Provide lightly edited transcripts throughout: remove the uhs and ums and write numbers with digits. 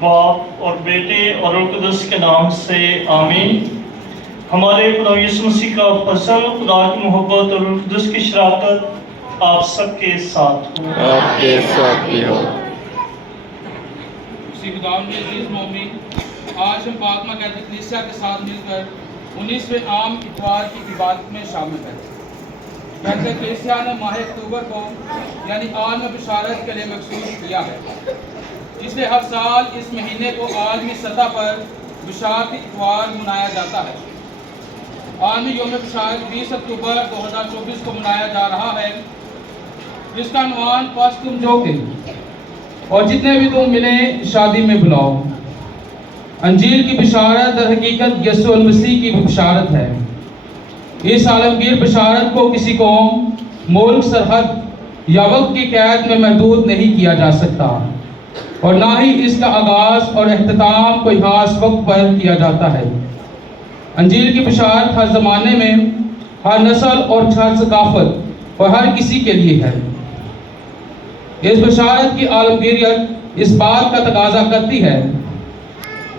باپ اور بیٹے اور روح القدس کے نام سے آمین۔ ہمارے خدا یسوع مسیح کا فضل، خدا کی محبت اور روح القدس کی شراکت آپ سب کے ساتھ ہو۔ آپ کے ساتھ بھی ہو۔ خدا کے عزیز مومنین، آج ہم پاک مقدس کلیسیا کے ساتھ مل کر 19ویں عام اتوار کی عبادت میں شامل ہیں۔ جیسے کلیسیا نے ماہ اکتوبر کو یعنی عالم بشارت کے لیے مخصوص کیا ہے، اس لیے ہر سال اس مہینے کو عالمی سطح پر بشارتی اتوار منایا جاتا ہے۔ عالمی یوم بشارت 20 اکتوبر 2024 کو منایا جا رہا ہے، جس کا عنوان پس تم جو کہ اور جتنے بھی تم ملیں شادی میں بلاؤ۔ انجیل کی بشارت در حقیقت یسوع المسیح کی بشارت ہے۔ اس عالمگیر بشارت کو کسی قوم، ملک، سرحد یا وقت کی قید میں محدود نہیں کیا جا سکتا، اور نہ ہی اس کا آغاز اور اختتام کوئی خاص وقت پر کیا جاتا ہے۔ انجیل کی بشارت ہر زمانے میں، ہر نسل اور ہر ثقافت اور ہر کسی کے لیے ہے۔ اس بشارت کی عالمگیریت اس بات کا تقاضا کرتی ہے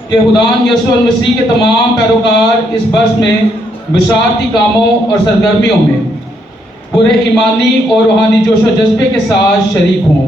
کہ خداوند یسوع المسیح کے تمام پیروکار اس برس میں بشارتی کاموں اور سرگرمیوں میں پورے ایمانی اور روحانی جوش و جذبے کے ساتھ شریک ہوں۔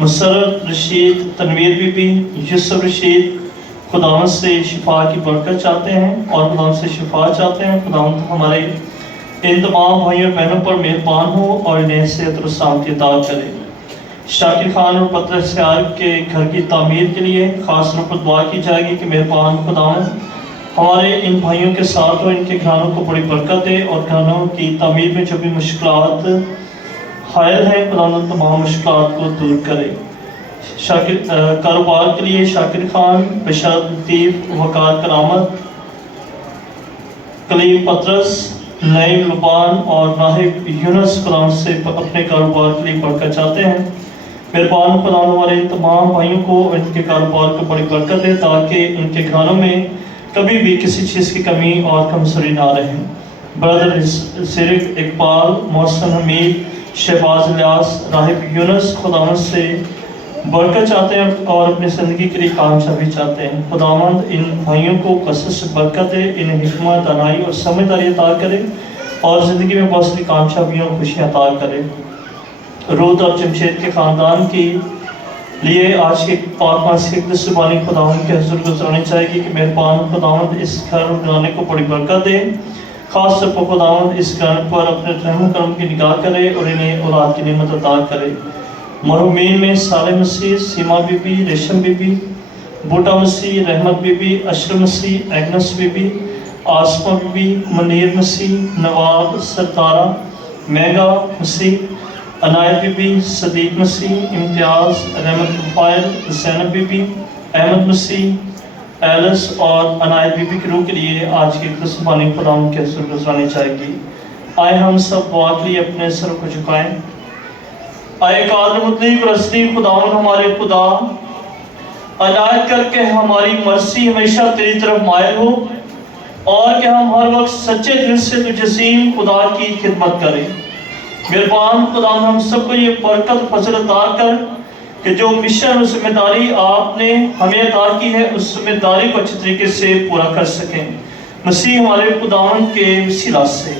مسرت رشید، تنویر بی بی، یوسف رشید خداوند سے شفا کی برکت چاہتے ہیں اور خداوند سے شفا چاہتے ہیں۔ خداوند ہمارے ان تمام بھائیوں بہنوں پر مہربان ہو اور انہیں صحت و سلامتی عطا کرے۔ شاکر خان اور پتر سیار کے گھر کی تعمیر کے لیے خاص طور پر دعا کی جائے گی کہ مہربان خداوند ہمارے ان بھائیوں کے ساتھ ہو، ان کے گھرانوں کو بڑی برکت دے اور گھرانوں کی تعمیر میں جو بھی مشکلات حائل ہیں خداوند تمام مشکلات کو دور کرے۔ کاروبار کے لیے شاکر خان، بشارت لطیف، وقار کرامت، کلیم پطرس، نعیم لبان اور راہب یونس خداوند سے اپنے کاروبار کے لیے برکت چاہتے ہیں۔ مہربان خداوند ہمارے ان تمام بھائیوں کو ان کے کاروبار کو بڑی برکت دے تاکہ ان کے گھرانوں میں کبھی بھی کسی چیز کی کمی اور کمزوری نہ رہے۔ برادر صرف اقبال، محسن حمید، شہباز الیاس، راہب یونس خداوند سے برکت چاہتے ہیں اور اپنی زندگی کے لیے کامیابی چاہتے ہیں۔ خداوند ان بھائیوں کو کثرت سے برکت دے، انہیں حکمت، دانائی اور سمجھداری عطا کرے اور زندگی میں بہت سی کامیابیوں اور خوشیاں عطا کرے۔ رود اور جمشید کے خاندان کی لیے آج کے پاک ماس کی اقدس زبانی خداوند کے حضور گزارانی چاہے گی کہ مہربان خداوند اس گھر اور گھرانے کو بڑی برکت دے۔ خاص طور پر خداوند اس گھر پر اپنے رحم و کرم کی نگاہ کرے اور انہیں اولاد کی نعمت عطا کرے۔ مرحومین میں Saleh Masih, Seema Bibi, Resham Bibi, Boota Masih, Rehmat Bibi, Ashraf Masih, Agnes Bibi, Asma Bibi, Munir Masih, Nawab, سرکارہ، mega مسیح، عنایت بی بی، صدیق مسیح، امتیاز، رحمت فائل، زینب بی بی، احمد مسیح، ایلس اور عنایت بی بی کی روح کے لیے آج کی اقدس زبانی خداوند کے حضور گزارانی چاہے گی۔ آئے ہم سب دعا کے لیے اپنے سر کو جھکائیں۔ اے قادر مطلق اور اصلی خداوند ہمارے خدا، عنایت کر کے ہماری مرضی ہمیشہ تیری طرف مائل ہو اور کہ ہم ہر وقت سچے دل سے تجھ عظیم خدا کی خدمت کریں۔ مہربان خداوند ہم سب کو یہ برکت فضل عطا کر کہ جو مشن اور ذمہ داری آپ نے ہمیں عطا کی ہے اس ذمہ داری کو اچھے طریقے سے پورا کر سکیں۔ مسیح ہمارے خداوند کے وسیلہ سے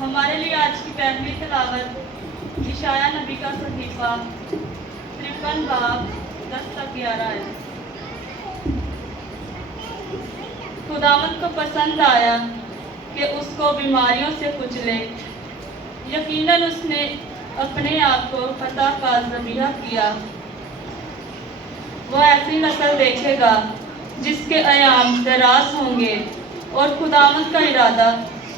ہمارے لیے آج کی پہلی تلاوت عشایا نبی کا صحیفہ 53 باب 10 تک 11 ہے۔ خداوند کو پسند آیا کہ اس کو بیماریوں سے کچلے، یقیناً اس نے اپنے آپ کو فتح کا ذبیحہ کیا۔ وہ ایسی نسل دیکھے گا جس کے ایام دراز ہوں گے اور خداوند کا ارادہ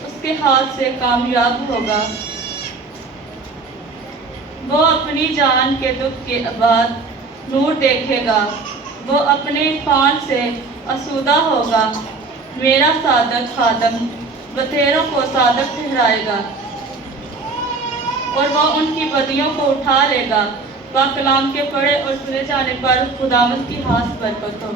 اس کے ہاتھ سے کامیاب ہوگا۔ وہ اپنی جان کے دکھ کے بعد نور دیکھے گا، وہ اپنے فان سے آسودہ ہوگا۔ میرا صادق خادم بتھیروں کو صادق ٹھہرائے گا اور وہ ان کی بدیوں کو اٹھا لے گا۔ پاک کلام کے پڑھے اور سنے جانے پر خداوند کی خاص برکت ہو۔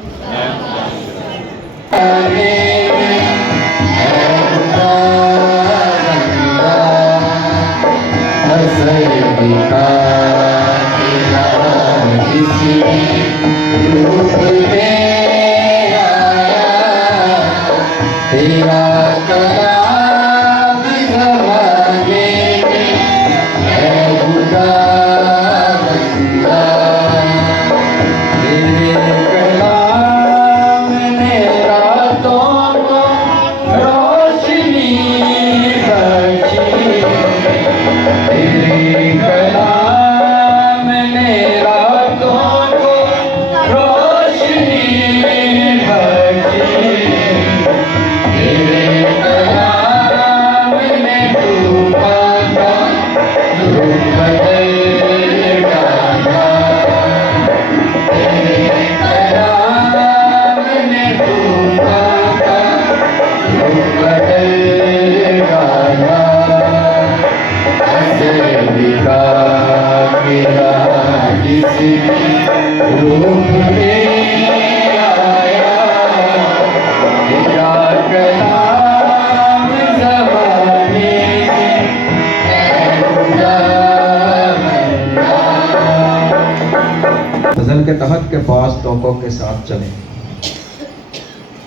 غزل کے تحت کے بعض توقع کے ساتھ چلیں۔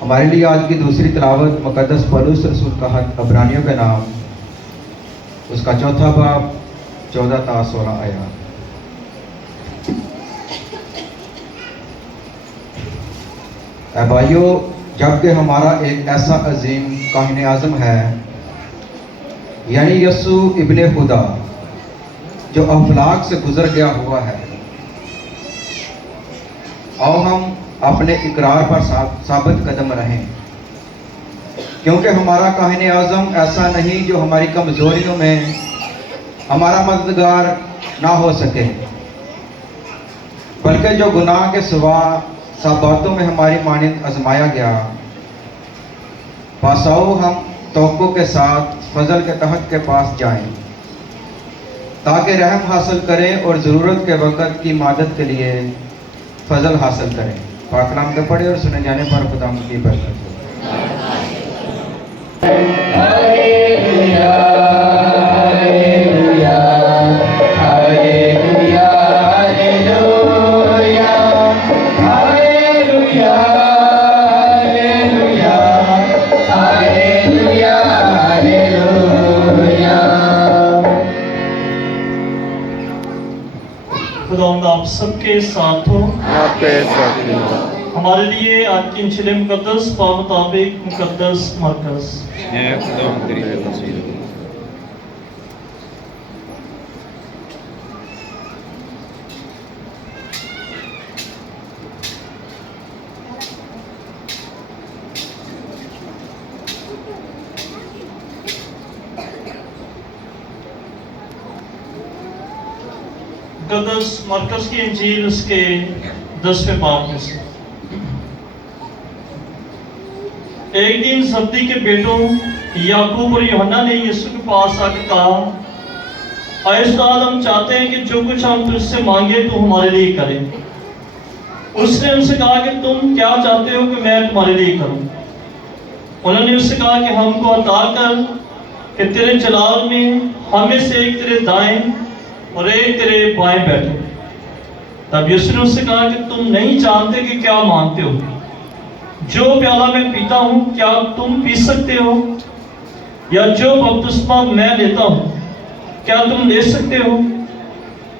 ہمارے لیے آج کی دوسری تلاوت مقدس پولس رسول کا خط عبرانیوں کے نام اس کا 4 باب 14 تا 16 آیات۔ اے بھائیو، جبکہ ہمارا ایک ایسا عظیم کاہن اعظم ہے، یعنی یسوع ابن خدا، جو افلاک سے گزر گیا ہوا ہے، اور ہم اپنے اقرار پر ثابت قدم رہیں، کیونکہ ہمارا کاہن اعظم ایسا نہیں جو ہماری کمزوریوں میں ہمارا مددگار نہ ہو سکے، بلکہ جو گناہ کے سوا سب باتوں میں ہماری مانند آزمایا گیا۔ پس آؤ ہم توقع کے ساتھ فضل کے تحت کے پاس جائیں، تاکہ رحم حاصل کریں اور ضرورت کے وقت کی مدد کے لیے فضل حاصل کریں۔ پاک کلام کے پڑھے اور سنے جانے پر خدا کی برکت ہو۔ خداوند آپ سب کے ساتھ ہو۔ آپ کے ساتھ بھی ہو۔ ہمارے لیے آج کی انجیل مقدس مطابق مقدس مرکز۔ اے خدا تیری تصویر مقدس مرکز کی انجیل اس کے 10ویں باب میں سے۔ ایک دن زبدی کے بیٹوں یعقوب اور یوحنا نے یسوع کے پاس آ کے کہا، اے استاد، ہم چاہتے ہیں کہ جو کچھ ہم تجھ سے مانگے تو ہمارے لیے کرے۔ اس نے ان سے کہا کہ تم کیا چاہتے ہو کہ میں تمہارے لیے کروں؟ انہوں نے اس سے کہا کہ ہم کو عطا کر کہ تیرے جلال میں ہمیں سے ایک تیرے دائیں اور ایک تیرے بائیں بیٹھے۔ تب یسوع نے اس سے کہا کہ تم نہیں جانتے کہ کیا مانگتے ہو۔ جو پیالہ میں پیتا ہوں کیا تم پی سکتے ہو؟ یا جو بپتسمہ میں لیتا ہوں کیا تم لے سکتے ہو؟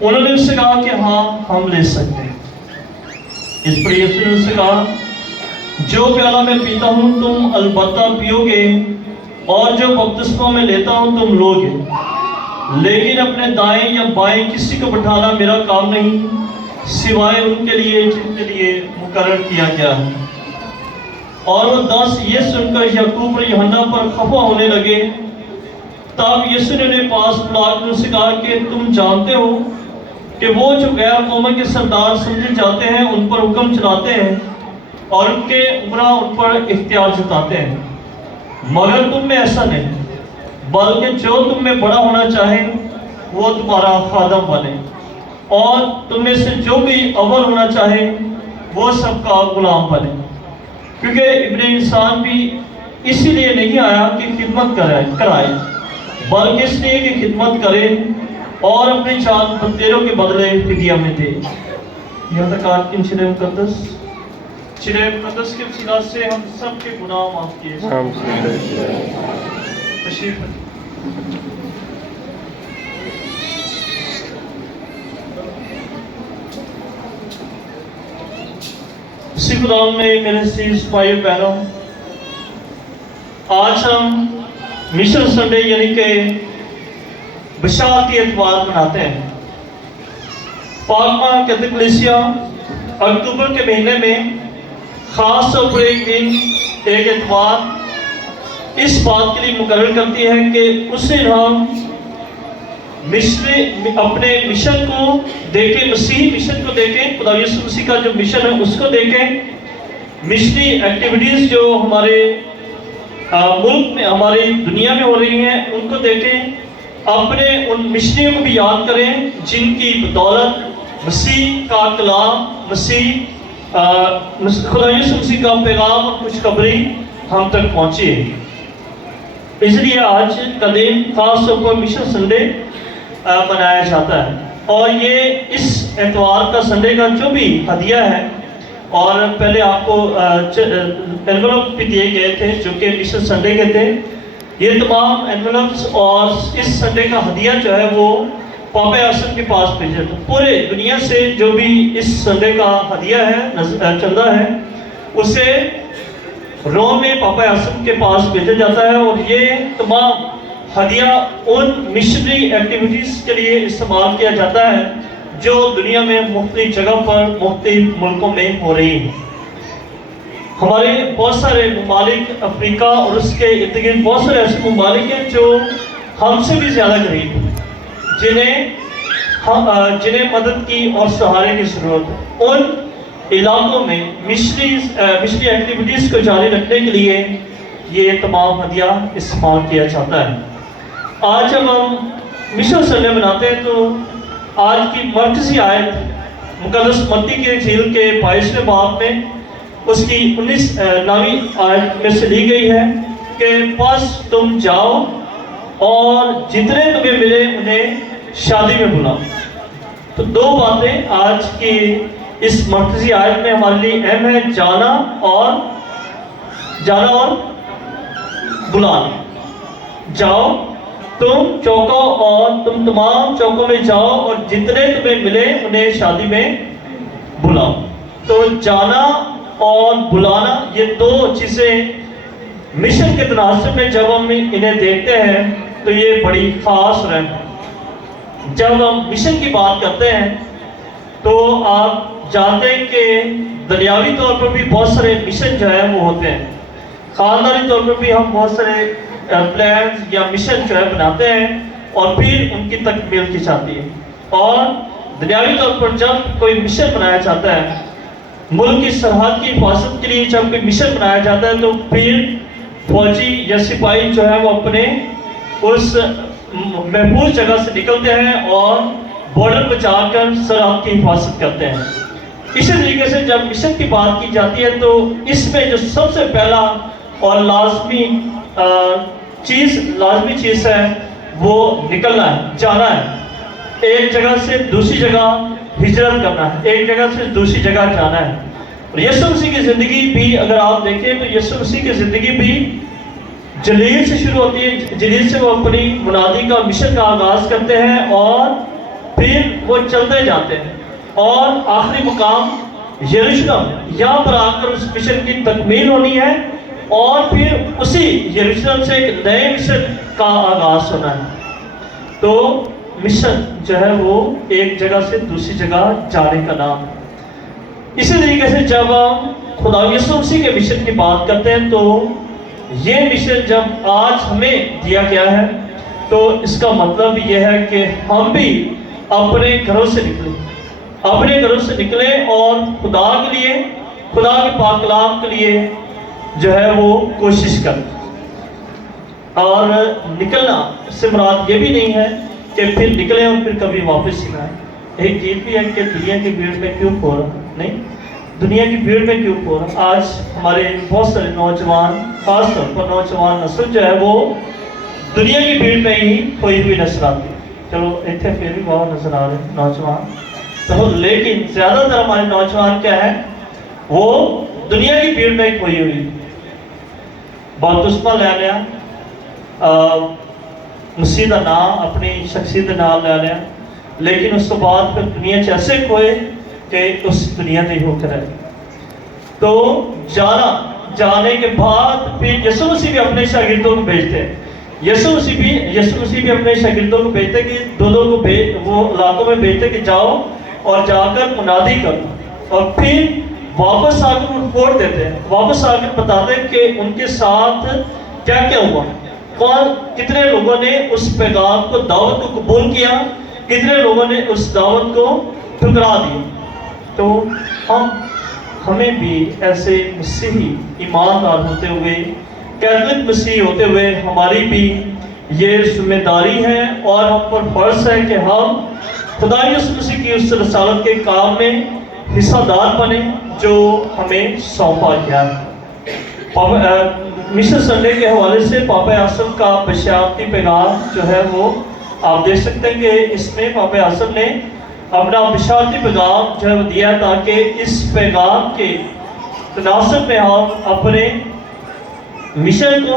انہوں نے اس سے کہا کہ ہاں، ہم لے سکتے ہیں۔ اس پر یسوع نے اس سے کہا، جو پیالہ میں پیتا ہوں تم البتہ پیو گے، اور جو بپتسمہ میں لیتا ہوں تم لو گے، لیکن اپنے دائیں یا بائیں کسی کو بٹھانا میرا کام نہیں، سوائے ان کے لیے جن کے لیے مقرر کیا گیا ہے۔ اور وہ 10 یہ سن کر یعقوب اور یوحنا پر خفا ہونے لگے۔ تب یسوع نے انہیں پاس بلا کر ان سے کہا کہ تم جانتے ہو کہ وہ جو غیر قوموں کے سردار سمجھے جاتے ہیں ان پر حکم چلاتے ہیں، اور ان کے عمرہ ان پر اختیار جتاتے ہیں، مگر تم میں ایسا نہیں، بلکہ جو تم میں بڑا ہونا چاہے وہ تمہارا خادم بنے، اور تم میں سے جو بھی اول ہونا چاہے وہ سب کا غلام بنے۔ کیونکہ ابن انسان بھی اسی لیے نہیں آیا کہ خدمت کرائے، بلکہ اس لیے کہ خدمت کرے اور اپنی جان بندیروں کے بدلے فدیہ میں دے۔ یہاں تک آج کی انجیل مقدس۔ انجیل مقدس کے وسیلہ سے ہم سب کے گناہ معاف کیے جائیں۔ ہم سے تشریف رکھیں۔ اسی خداوند میں میرے عزیز بھائیو بہنوں، آج ہم مشن سنڈے یعنی کہ بشارتی اتوار مناتے ہیں۔ پاک کیتھولک کلیسیا اکتوبر کے مہینے میں خاص طور پر ایک دن، ایک اتوار اس بات کے لیے مقرر کرتی ہے کہ اس دن ہم اپنے مشن کو دیکھیں، مسیحی مشن کو دیکھیں، خدا یسوع مسیح کا جو مشن ہے اس کو دیکھیں، مشنری ایکٹیویٹیز جو ہمارے ملک میں، ہماری دنیا میں ہو رہی ہیں ان کو دیکھیں، اپنے ان مشنریوں کو بھی یاد کریں جن کی بدولت مسیح کا کلام، خدا یسوع مسیح کا پیغام اور خوشخبری ہم تک پہنچی ہے۔ اس لیے آج کا دن خاص طور پر مشن سنڈے منایا جاتا ہے، اور یہ اس اتوار کا سنڈے کا جو بھی ہدیہ ہے، اور پہلے آپ کو انویلوپ بھی دیے گئے تھے جو کہ مشن سنڈے کے تھے، یہ تمام انویلپس اور اس سنڈے کا ہدیہ جو ہے وہ پاپا اعظم کے پاس بھیجا تھا. پورے دنیا سے جو بھی اس سنڈے کا ہدیہ ہے چندہ ہے اسے روم میں پاپا اعظم کے پاس بھیجا جاتا ہے, اور یہ تمام ہدیہ ان مشنری ایکٹیویٹیز کے لیے استعمال کیا جاتا ہے جو دنیا میں مختلف جگہ پر مختلف ملکوں میں ہو رہی ہیں. ہمارے بہت سارے ممالک افریقہ اور اس کے ارد گرد بہت سارے ایسے ممالک ہیں جو ہم سے بھی زیادہ قریب ہیں, جنہیں مدد کی اور سہارے کی ضرورت ہے. ان علاقوں میں مشنری ایکٹیویٹیز کو جاری رکھنے کے لیے یہ تمام ہدیہ استعمال کیا جاتا ہے. آج جب ہم مشن سنڈے مناتے ہیں تو آج کی مرکزی آیت مقدس متی کے انجیل کے 22ویں باب میں اس کی 19ویں آیت میں سے لی گئی ہے کہ پس تم جاؤ اور جتنے تمہیں ملے انہیں شادی میں بلاؤ. تو دو باتیں آج کی اس مرکزی آیت میں ہمارے لیے اہم ہے, جانا اور بلانا. جاؤ تم چوکو اور تم تمام چوکوں میں جاؤ اور جتنے تمہیں ملے انہیں شادی میں بلاؤ. تو جانا اور بلانا یہ دو چیزیں مشن کے تناسب میں جب ہم انہیں دیکھتے ہیں تو یہ بڑی خاص رہن ہے. جب ہم مشن کی بات کرتے ہیں تو آپ جانتے ہیں کہ دنیاوی طور پر بھی بہت سارے مشن جو ہے وہ ہوتے ہیں. خاندانی طور پر بھی ہم بہت سارے پلانز یا مشن جو ہے بناتے ہیں اور پھر ان کی تکمیل کی جاتی ہے. اور دنیاوی طور پر جب کوئی مشن بنایا جاتا ہے, ملک کی سرحد کی حفاظت کے لیے جب کوئی مشن بنایا جاتا ہے تو پھر فوجی یا سپاہی جو ہے وہ اپنے اس محفوظ جگہ سے نکلتے ہیں اور بارڈر بچا کر سرحد کی حفاظت کرتے ہیں. اسی طریقے سے جب مشن کی بات کی جاتی ہے تو اس میں جو سب سے پہلا اور لازمی چیز ہے وہ نکلنا ہے, جانا ہے. ایک جگہ سے دوسری جگہ ہجرت کرنا ہے, ایک جگہ سے دوسری جگہ جانا ہے. اور یسوع مسیح کی زندگی بھی اگر آپ دیکھیں تو یسوع مسیح کی زندگی بھی جلیل سے شروع ہوتی ہے. جلیل سے وہ اپنی منادی کا مشن کا آغاز کرتے ہیں اور پھر وہ چلتے جاتے ہیں اور آخری مقام یروشلم, یہاں پر آ کر اس مشن کی تکمیل ہونی ہے اور پھر اسی یروشلم سے ایک نئے مشن کا آغاز ہونا ہے. تو مشن جو ہے وہ ایک جگہ سے دوسری جگہ جانے کا نام ہے. اسی طریقے سے جب ہم خدا یسوع مسیح کے مشن کی بات کرتے ہیں تو یہ مشن جب آج ہمیں دیا گیا ہے تو اس کا مطلب یہ ہے کہ ہم بھی اپنے گھروں سے نکلیں اور خدا کے لیے, خدا کے پاک کلام کے لیے جو ہے وہ کوشش کریں. اور نکلنا سے مراد یہ بھی نہیں ہے کہ پھر نکلیں اور پھر کبھی واپس نہ آئیں. ایک چیز بھی ہے کہ دنیا کی بھیڑ میں کیوں کھو رہا, نہیں, دنیا کی بھیڑ میں کیوں کھو رہا. آج ہمارے بہت سارے نوجوان, خاص طور پر نوجوان نسل جو ہے وہ دنیا کی بھیڑ میں ہی کھوئی ہوئی نظر آتی ہے. چلو اتنے پھر بھی بہت نظر آ رہے ہیں نوجوان تو, لیکن زیادہ تر ہمارے نوجوان کیا ہے, وہ دنیا کی بھیڑ میں ہی کھوئی ہوئی, بپتسمہ لے لیا, مسیح کا نام اپنی شخصیت کے نام لے لیا, لیکن اس کے بعد پھر دنیا سے ایسے کھوئے کہ اس دنیا میں ہو کر آئے. تو جانے کے بعد پھر یسوع مسیح بھی اپنے شاگردوں کو بھیجتے ہیں. یسوع مسیح بھی اپنے شاگردوں کو بھیجتے کہ دونوں کو وہ علاقوں میں بھیجتے کہ جاؤ اور جا کر منادی کرو, اور پھر واپس آ کر رپورٹ دیتے ہیں, واپس آ کر بتاتے ہیں کہ ان کے ساتھ کیا کیا ہوا, کتنے لوگوں نے اس پیغام کو, دعوت کو قبول کیا, کتنے لوگوں نے اس دعوت کو ٹھکرا دیا. تو ہمیں بھی ایسے مسیحی ایماندار ہوتے ہوئے, کیتھولک مسیحی ہوتے ہوئے ہماری بھی یہ ذمہ داری ہے اور ہم پر فرض ہے کہ ہم خدا یسوع مسیح کی اس رسالت کے کام میں حصہ دار بنیں جو ہمیں سونپا گیا ہے. مشن سنڈے کے حوالے سے پاپا اعظم کا بشارتی پیغام جو ہے وہ آپ دیکھ سکتے ہیں کہ اس میں پاپا اعظم نے اپنا بشارتی پیغام جو ہے وہ دیا تاکہ اس پیغام کے تناسب میں ہم اپنے مشن کو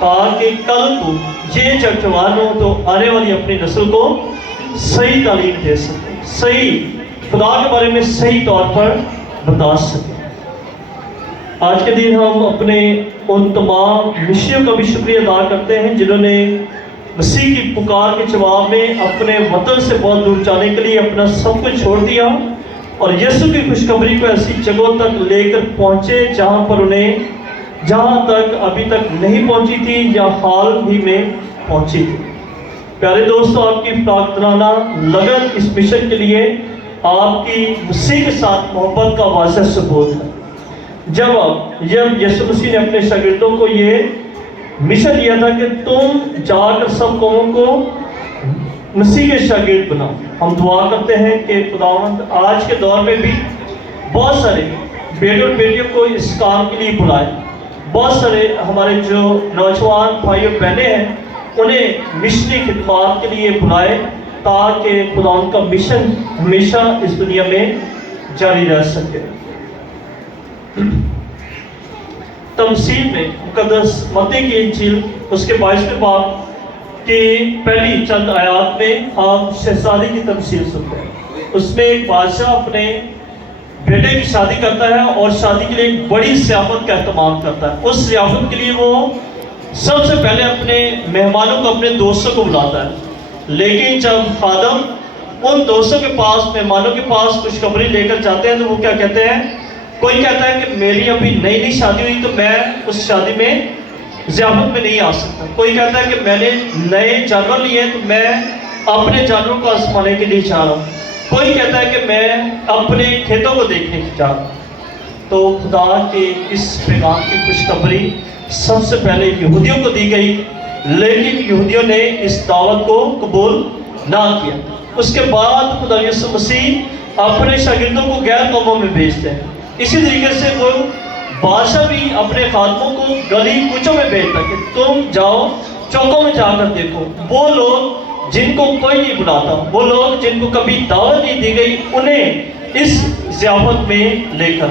تاکہ کل کو یہ جب جوان ہو تو آنے والی اپنی نسل کو صحیح تعلیم دے سکے، صحیح خدا کے بارے میں صحیح طور پر بتا سکے۔ آج کے دن ہم اپنے ان تمام مشیوں کا بھی شکریہ ادا کرتے ہیں جنہوں نے مسیح کی پکار کے جواب میں اپنے وطن سے بہت دور جانے کے لیے اپنا سب کچھ چھوڑ دیا اور یسوع کی خوشخبری کو ایسی جگہوں تک لے کر پہنچے جہاں تک ابھی تک نہیں پہنچی تھی یا حال ہی میں پہنچی تھی۔ پیارے دوستو، آپ کی پراکتنانہ لگن اس مشن کے لیے آپ کی مسیح کے ساتھ محبت کا واضح ثبوت ہے۔ جب یسوع مسیح نے اپنے شاگردوں کو یہ مشن دیا تھا کہ تم جا کر سب قوموں کو مسیح کے شاگرد بناؤ، ہم دعا کرتے ہیں کہ خداوند آج کے دور میں بھی بہت سارے بیٹے اور بیٹیوں کو اس کام کے لیے بلائے، بہت سارے ہمارے جو نوجوان بھائی اور بہنیں ہیں انہیں مشنی خدمات کے لیے بلائے تاکہ خداوند کا مشن ہمیشہ اس دنیا میں جاری رہ سکے۔ تمثیل میں مقدس متی کی انجیل اس کے 22ویں باب کی پہلی چند آیات میں ہم شہزادی کی تمثیل سنتے ہیں۔ اس میں ایک بادشاہ اپنے بیٹے کی شادی کرتا ہے اور شادی کے لیے ایک بڑی ضیافت کا اہتمام کرتا ہے۔ اس ضیافت کے لیے وہ سب سے پہلے اپنے مہمانوں کو، اپنے دوستوں کو بلاتا ہے، لیکن جب خادم ان دوستوں کے پاس، مہمانوں کے پاس خوشخبری لے کر جاتے ہیں تو وہ کیا کہتے ہیں؟ کوئی کہتا ہے کہ میری ابھی نئی شادی ہوئی تو میں اس شادی میں ضیافت میں نہیں آ سکتا۔ کوئی کہتا ہے کہ میں نے نئے جانور لیے تو میں اپنے جانوروں کو آزمانے کے لیے چاہ رہا ہوں۔ کوئی کہتا ہے کہ میں اپنے کھیتوں کو دیکھنے کی چاہ رہا ہوں۔ تو خدا کے اس پیغام کی خوشخبری سب سے پہلے یہودیوں کو دی گئی، لیکن یہودیوں نے اس دعوت کو قبول نہ کیا۔ اس کے بعد خدا یسوع مسیح اپنے شاگردوں کو غیر قوموں میں بھیجتے ہیں۔ اسی طریقے سے وہ بادشاہ بھی اپنے خادموں کو گلی کوچوں میں بھیجتا کہ تم جاؤ چوکوں میں جا کر دیکھو، وہ لوگ جن کو کوئی نہیں بلاتا، وہ لوگ جن کو کبھی دعوت نہیں دی گئی، انہیں اس ضیافت میں لے کر۔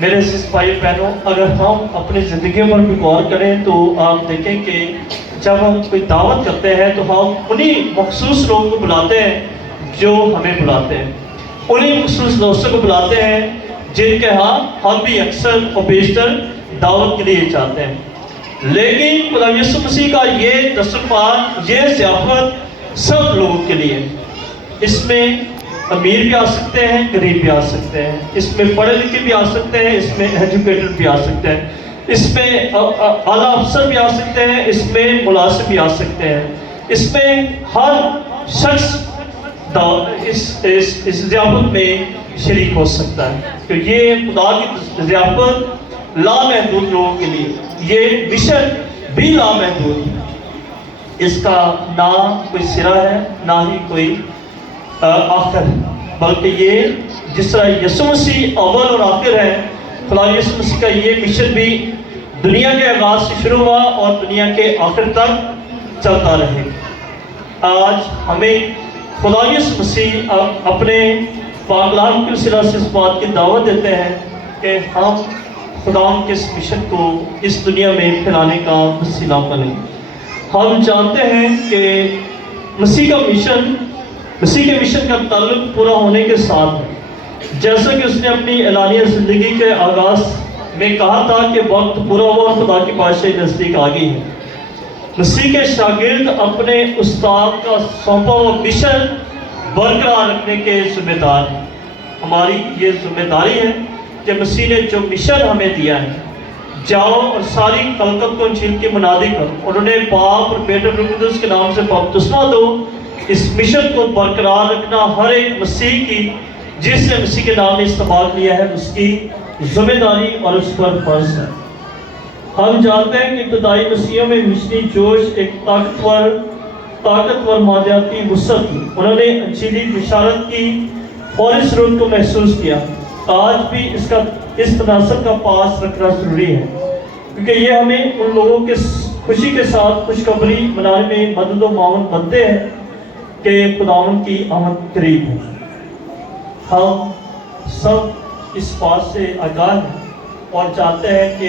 میرے عزیز بھائی بہنوں، اگر ہم اپنی زندگیوں پر بھی غور کریں تو آپ دیکھیں کہ جب ہم کوئی دعوت کرتے ہیں تو ہم انہی مخصوص لوگوں کو بلاتے ہیں جو ہمیں بلاتے ہیں، انہی مخصوص دوستوں کو بلاتے ہیں جن کے ہاں ہم بھی اکثر و بیشتر دعوت کے لیے جاتے ہیں۔ لیکن خدا یسوع مسیح کا یہ دسترخوان، یہ ضیافت سب لوگوں کے لیے، اس میں امیر بھی آ سکتے ہیں، غریب بھی آ سکتے ہیں، اس میں پڑھے لکھے بھی آ سکتے ہیں، اس میں ایجوکیٹڈ بھی آ سکتے ہیں، اس میں اعلیٰ افسر بھی آ سکتے ہیں، اس میں ملازم بھی آ سکتے ہیں، اس میں ہر شخص اس ضیافت میں شریک ہو سکتا ہے۔ تو یہ خدا کی ضیافت لامحدود لوگوں کے لیے، یہ مشن بھی لامحدود ہے، اس کا نہ کوئی سرا ہے نہ ہی کوئی آخر ہے، بلکہ یہ جس طرح یسوع مسیح اول اور آخر ہے، خدا یسوع مسیح کا یہ مشن بھی دنیا کے آغاز سے شروع ہوا اور دنیا کے آخر تک چلتا رہے گا۔ آج ہمیں خدا یسوع مسیح اپنے پاک کلام کے وسیلہ سے اس بات کی دعوت دیتے ہیں کہ ہم خدا کے اس مشن کو اس دنیا میں پھیلانے کا وسیلہ بنیں۔ ہم جانتے ہیں کہ مسیح کے مشن کا تعلق پورا ہونے کے ساتھ ہے، جیسا کہ اس نے اپنی اعلانیہ زندگی کے آغاز میں کہا تھا کہ وقت پورا ہوا اور خدا کی بادشاہی نزدیک آ گئی ہے۔ مسیح کے شاگرد اپنے استاد کا سونپا ہوا مشن برقرار رکھنے کے ذمہ دار ہیں۔ ہماری یہ ذمہ داری ہے کہ مسیح نے جو مشن ہمیں دیا ہے، جاؤ اور ساری خلقت کو انجیل کی منادی کرو اور انہیں باپ اور بیٹے اور روح القدس کے نام سے بپتسمہ دو۔ اس مشن کو برقرار رکھنا ہر ایک مسیح کی، جس نے مسیح کے نام میں استعمال لیا ہے، اس کی ذمہ داری اور اس پر فرض ہے۔ ہم جانتے ہیں کہ ابتدائی مسیحوں میں مشنی جوش ایک طاقتور مادیاتی وسعت تھی۔ انہوں نے انجیلی بشارت کی فوری ضرورت کو محسوس کیا۔ آج بھی اس تناسب کا پاس رکھنا ضروری ہے، کیونکہ یہ ہمیں ان لوگوں کے خوشی کے ساتھ خوشخبری منانے میں مدد و معاون بنتے ہیں کہ خداوند کی آمد قریب ہے۔ ہم سب اس بات سے آگاہ ہیں اور چاہتے ہیں کہ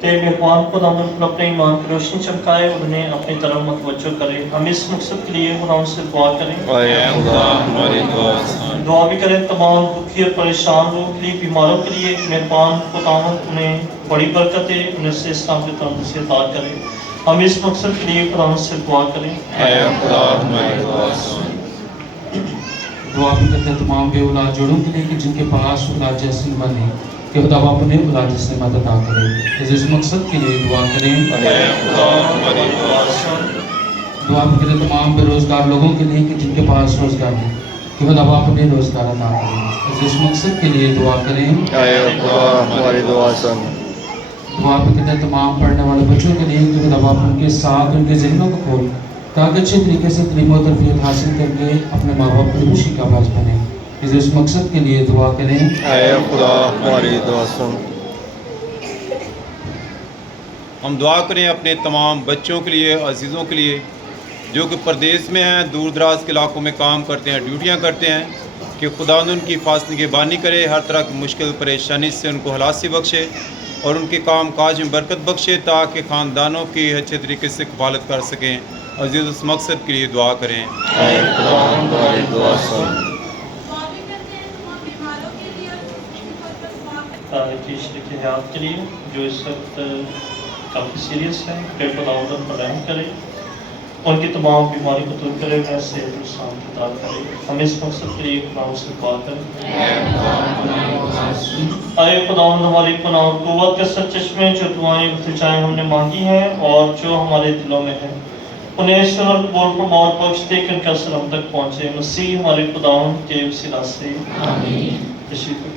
تے مہربان خدا پر اپنے ایمان کی روشنی چمکائے اور انہیں اپنی طرف متوجہ کرے. ہم اس مقصد کے لیے خدا سے دعا کریں. اے خدا ہماری دعا سن. دعا بھی کریں تمام دکھی اور پریشان لوگوں کے لیے, بیماروں کے لیے. مہربان خدا انہیں بڑی برکتیں انہیں سے اسلام کے طرف سے عطا کرے. ہم اس مقصد کے لیے خدا سے دعا کریں. اے خدا ہماری دعا سن. دعا بھی کرتے ہیں تمام بے اولاد جوڑوں کے لیے کہ جن کے پاس اولاد جیسی بنے کہ خدا اپنے اولاد جس نے مدد عطا کرے. اس مقصد کے لیے دعا کریں. اے خدا ہماری دعا سن. دعا بھی کرتے ہیں تمام بے روزگار لوگوں کے لیے کہ جن کے پاس روزگار ہے کہ خدا اپنے روزگار عطا کرے. اس مقصد کے لیے دعا کریں. اے خدا ہماری دعا سن. دعا بھی کرتے ہیں تمام پڑھنے والے بچوں کے لیے کہ خدا ان کے ساتھ ان کے ذہنوں کو کھول تاکہ اچھے طریقے سے تعلیم و تربیت حاصل کر کے اپنے ماں باپ کی خوشی کا باعث بنے. اس مقصد کے لیے دعا کریں. اے خدا ہماری دعا سن. ہم دعا کریں اپنے تمام بچوں کے لیے, عزیزوں کے لیے جو کہ پردیس میں ہیں, دور دراز کے علاقوں میں کام کرتے ہیں, ڈیوٹیاں کرتے ہیں, کہ خدا ان کی حفاظت نگہبانی کرے, ہر طرح کی مشکل پریشانی سے ان کو خلاصی بخشے اور ان کے کام کاج میں برکت بخشے تاکہ خاندانوں کی اچھے طریقے سے کفالت کر سکیں. عزیز اس مقصد کے لیے دعا کریں. اے خدا ہماری دعا سن. کی شریک حیات کے لیے جو اس وقت کافی سیریس ہے, کہ خدا ان پر رحم کرے, ان کی تمام بیماری کو دور کرے, انہیں صحت اور سلامتی عطا کرے. ہم اس مقصد کے لیے خدا سے دعا کریں. اے خدا ہماری پناہ اور قوت کے سرچشمے جو دعائیں التجائیں ہم نے مانگی ہیں اور جو ہمارے دلوں میں ہیں انہیں سن اور قبول فرما اور بخش دے کر ان کا اثر ہم تک پہنچے. مسیح ہمارے خدا کے وسیلہ سے تشریف رکھیں.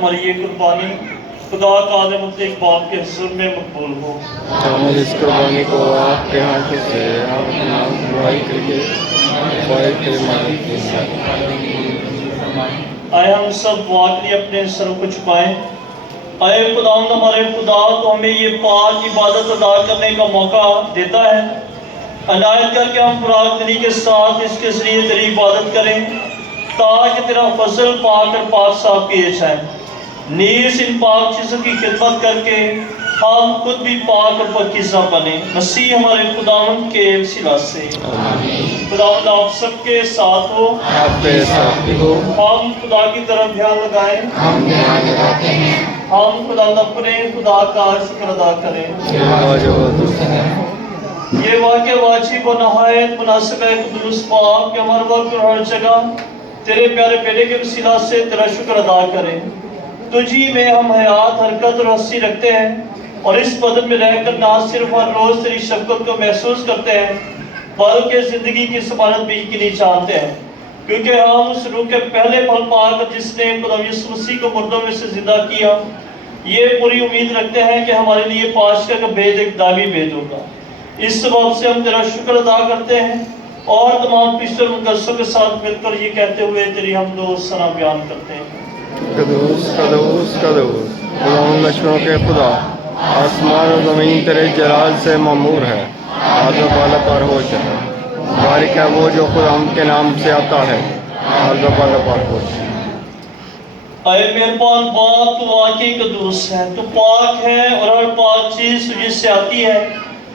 ہماری یہ قربانی خدا تعالی مطلق باپ کے حضور میں مقبول ہو. ہم اس قربانی کو آپ کے ہاتھوں سے آپ کی نمائی کر کے فائد کے آئے ہم سب دعا کے لیے اپنے سروں کو چھپائیں. اے خداوند ہمارے خدا تو ہمیں یہ پاک عبادت ادا کرنے کا موقع دیتا ہے. عنایت کر کے ہم پراغ دلی کے ساتھ اس کے ذریعے تیری عبادت کریں تاکہ تیرا فضل پاک اور پاک صاف کیے جائیں. نیز ان پاک چیزوں کی خدمت کر کے ہم خود بھی پاک اور پاکیزہ بنیں. مسیح ہمارے خداوند کے وسیلہ سے. خداوند آپ سب کے ساتھ ہو. آپ کے ساتھ بھی ہو. ہم خدا کی طرف دھیان لگائیں. ہم دھیان لگاتے ہیں. ہم خداوند اپنے خدا کا شکر ادا کریں. جو درست ہے. یہ واقعہ واجب و نہایت مناسب ہے قدوس پاک کہ ہمارے وقت اور ہر جگہ تیرے پیارے بیٹے کے وسیلہ سے تیرا شکر ادا کریں. تجھی میں ہم حیات، حرکت اور ہستی رکھتے ہیں اور اس بدن میں رہ کر نہ صرف ہر روز تیری شفقت کو محسوس کرتے ہیں بلکہ زندگی کی ضمانت بھی یقینی جانتے ہیں، کیونکہ ہم اس روح کے پہلے پھل پا کر جس نے خدا یسوع مسیح کو مردوں میں سے زندہ کیا یہ پوری امید رکھتے ہیں کہ ہمارے لیے پاشکا کا بھید ایک دائمی بھید ہوگا. اس سبب سے ہم تیرا شکر ادا کرتے ہیں اور تمام پیشتر مقدسوں کے ساتھ مل کر یہ کہتے ہوئے تیری حمد و ثنا بیان کرتے ہیں. قدوس قدوس قدوس خداوند لشکروں کے خدا، آسمان و زمین تیرے جلال سے معمور ہے. آج و بالا پر ہوش ہے. بارک ہے وہ جو خداوند کے نام سے آتا ہے. آج و بالا پر ہوش ہے. اے مہربان باپ، تو واقعی قدوس ہے، تو پاک ہے اور ہر پاک چیز تجھ سے آتی ہے.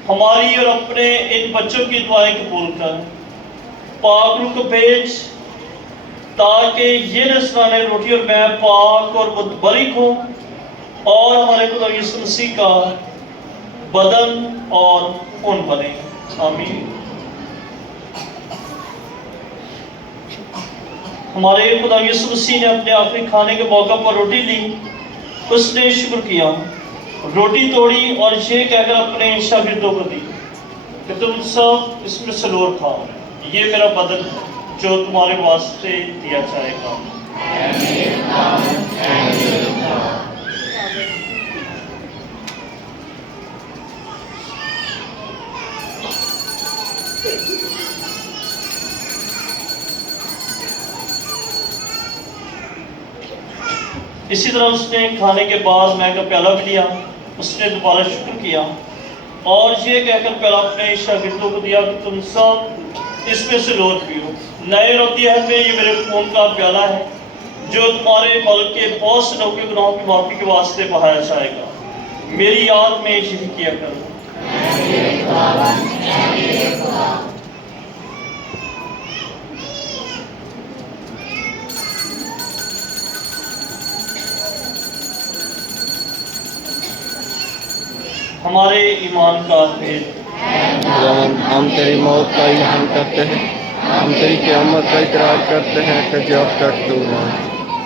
ہماری اور اپنے ان بچوں کی دعائیں قبول کر. پاک روح کو بھیج تاکہ یہ نذرانہ روٹی اور میں پاک اور متبرک ہوں اور ہمارے خدا یسوع مسیح کا بدن اور خون بنے. آمین. ہمارے خدا یسوع مسیح نے اپنے آخری کھانے کے موقع پر روٹی لی، اس نے شکر کیا، روٹی توڑی اور یہ کہہ کر اپنے شاگردوں کو دی کہ تم سب اس میں سے لو اور کھاؤ، یہ میرا بدن ہے جو تمہارے واسطے دیا جائے گا. اسی طرح اس نے کھانے کے بعد میں کا پیالہ بھی لیا، اس نے دوبارہ شکر کیا اور یہ کہہ کر پیالہ اپنے شاگردوں کو دیا کہ تم سب اس میں سے لو اور پیو، نئے روتی عہد میں یہ میرے خون کا پیالہ ہے جو تمہارے بلکہ بہت سے لوگوں کے گناہوں کی معافی کے واسطے بہایا جائے گا. میری یاد میں یہی کیا کرو. ہمارے ایمان کا بھید. خداوند ہم تیری موت کا اعلان کرتے ہیں، ہم تیری قیامت کا اقرار کرتے ہیں کہ جب تک تو نہ.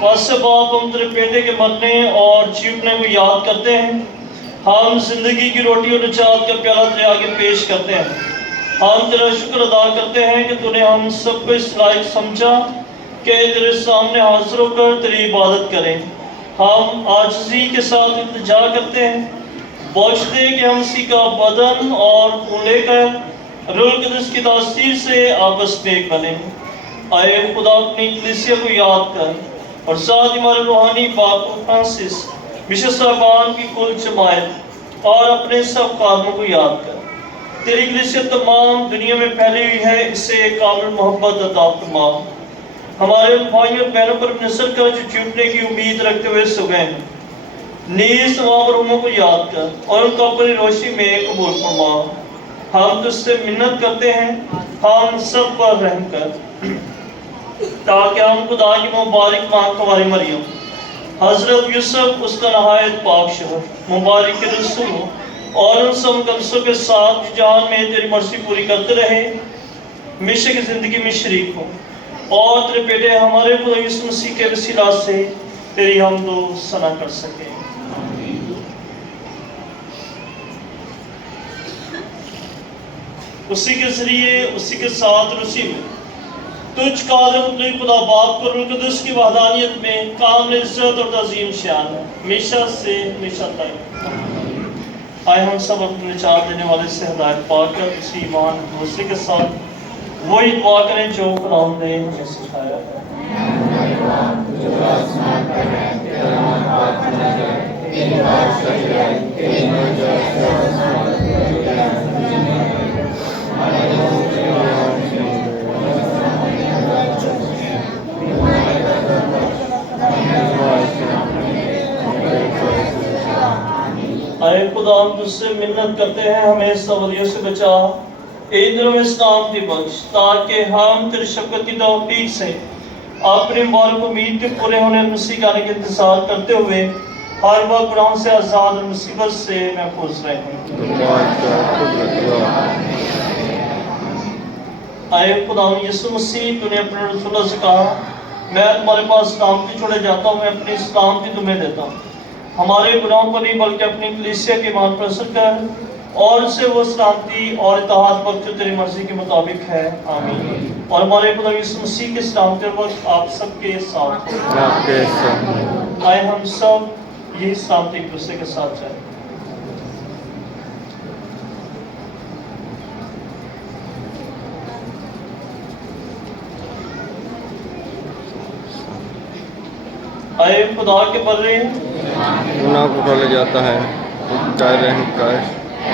بس باپ، ہم تیرے بیٹے کے مرنے اور جیونے کو یاد کرتے ہیں. ہم زندگی کی روٹی اور نجات کا پیالہ تیرے آگے پیش کرتے ہیں. ہم تیرا شکر ادا کرتے ہیں کہ تو نے ہم سب کو اس لائق سمجھا کہ تیرے سامنے حاضر ہو کر تیری عبادت کریں. ہم عاجزی کے ساتھ التجا کرتے ہیں، بخش دے کہ ہم اسی کا بدن اور خون لے کر روح القدس کی تاثیر سے آپس میں ایک بنے. اے خدا، اپنی کلیسیا کو یاد کر اور ساتھ ہمارے روحانی باپ فرانسس، بشپ صاحبان کی کل جماعت اور اپنے سب خادموں کو یاد کر. تیری کلیسیا تمام دنیا میں پھیلی ہوئی ہے، اسے قابل محبت عطا فرما. ہمارے بھائیوں اور بہنوں پر نصر کر جو چھوٹنے کی امید رکھتے ہوئے سو گئے ہیں. نیز تمام مرحوموں کو یاد کر اور ان کو اپنی روشنی میں قبول فرما. ہم تجھ سے منت کرتے ہیں، ہم سب پر رحم کر تاکہ ہم خدا کی مبارک ماں ہماری مریم، حضرت یوسف اس کا نہایت پاک شوہر، مبارک رسول ہو اور ان سب مقدسوں کے ساتھ جہان میں تیری مرضی پوری کرتے رہے، ہمیشہ کی زندگی میں شریک ہو اور تیرے بیٹے ہمارے خدا یسوع مسیح کے وسیلہ سے تیری حمد و ثنا کر سکیں. اسی کے ذریعے، اسی کے ساتھ اور اسی میں تجھ کا اپنے خدا باپ کو روح القدس کی وحدانیت میں کامل عزت اور تعظیم شان ہے، ہمیشہ سے ہمیشہ تک. آئے ہم سب اپنے نجات دینے والے سے ہدایت پا کر اسی ایمان حوصلے کے ساتھ وہی دعا کریں جو خدا نے ہمیں سکھایا ہے. ہمارے اے خدا ہم تجھ سے منت کرتے ہیں ہمیں سوالیوں سے بچا، ان دنوں میں سلامتی بخش تاکہ ہم تیری شفقت کی توفیق سے اپنے مبارک امید کے پورے ہونے اور مسیح کا آنے کا انتظار کرتے ہوئے ہر وقت گناہوں سے آزاد اور مصیبت سے محفوظ رہیں۔ اے خدا یسوع مسیح تو نے اپنے رسول اللہ سے کہا میں تمہارے پاس سلامتی چھوڑے جاتا ہوں، میں اپنی سلامتی تمہیں دیتا ہوں۔ ہمارے گناہوں پر نہیں بلکہ اپنی کلیسیا کی ایمان پر اثر کر اور اسے وہ سلامتی اور اتحاد بخش جو تیری مرضی کے مطابق ہے، آمین۔ اور ہمارے خدا یسوع مسیح کے سلامتی اور وقت آپ سب کے ساتھ آئے ہم سب یہی سلامتی ایک دوسرے کے ساتھ جائیں۔ اے خدا کے بندے گناہ کو ٹالے جاتا ہے چاہے رحم کر،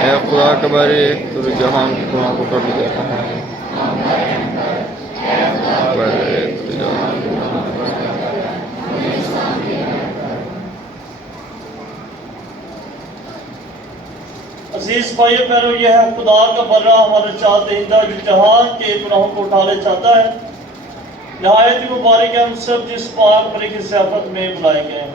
اے خدا کے بارے تو جہان کے گناہ کو ٹالے جاتا ہے۔ عزیز بھائی بہنوں، یہ ہے خدا کا برہ ہمارا چاہت دہندہ جو جہان کے گناہوں کو اٹھا لے چاہتا ہے۔ نہایت ہی مبارک ہے ہم سب جس پاک بھرے کی ضیافت میں بلائے گئے ہیں۔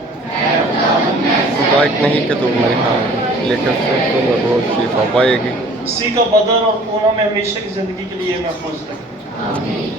لائق نہیں کہ تم میرے ہاں لیکن سب تم روز شفا پائے گی۔ اسی کا بدن اور خون ہمیں ہمیشہ کی زندگی کے لیے محفوظ رکھے۔